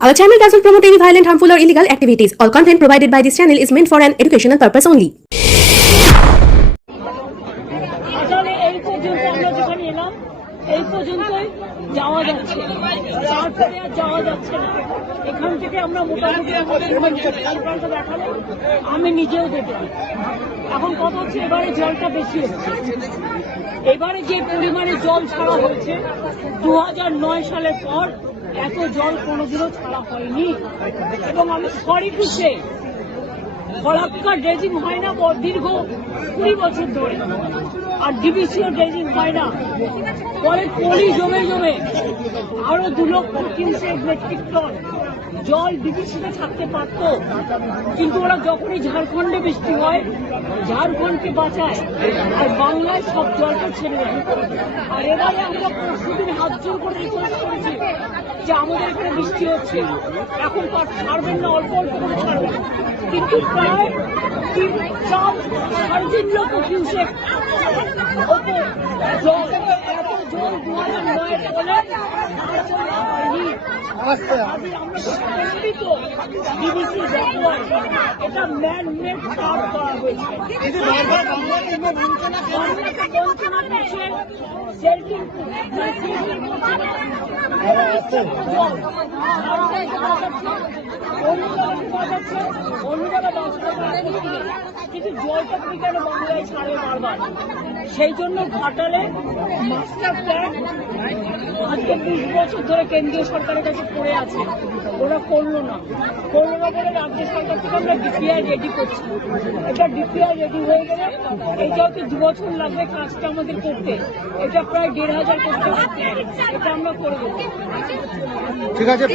Our channel doesn't promote any violent, harmful, or illegal activities. All content provided by this channel is meant for an educational purpose only. এবারে যে পরিমাণে জল ছাড়া হয়েছে দু সালের পর এত জল কোনোদিনও ছাড়া হয়নি। এবং আমি সরি খুশে ফলাক্কা ড্রেজিং হয় না দীর্ঘ কুড়ি বছর ধরে। আর ডিবিসিও ড্রেজিং হয় না। পরে পলি জমে জমে আরও দু লক্ষ তিনশো মেট্রিক টন জল ডিবিসিতে থাকতে পারত। কিন্তু ওরা যখনই ঝাড়খণ্ডে বৃষ্টি হয়, ঝাড়খণ্ডকে বাঁচায়। আর বাংলায় সব জলটা ছেড়ে দেয়। আর এবারে আমরা পরশুদিন হাত জোর করে রিকোয়েস্ট করেছি, যে আমাদের এখানে বৃষ্টি হচ্ছে, এখন তো আর ছাড়বেন না, অল্প অল্প করে ছাড়বেন। কিন্তু প্রায় তিন চার সাড়ে তিন জল এটা ম্যান মেড কাজ করা হয়েছে কিন্তু জলটা তুমি কেন বাংলায় ছাড়ে বারবার। সেই জন্য ঘাটালে মাস্টার প্ল্যান আজকে বিশ বছর ধরে কেন্দ্রীয় সরকারের কাছে পড়ে আছে। ওরা করল না। করল না বলে রাজ্য সরকার থেকে আমরা ডিপিআই রেডি করছি। এটা ডিপিআই রেডি হয়ে গেলে এটা হচ্ছে দু বছর লাগবে কাজটা আমাদের করতে। এটা প্রায় দেড় হাজার করতে এটা আমরা করে দেবো। ঠিক আছে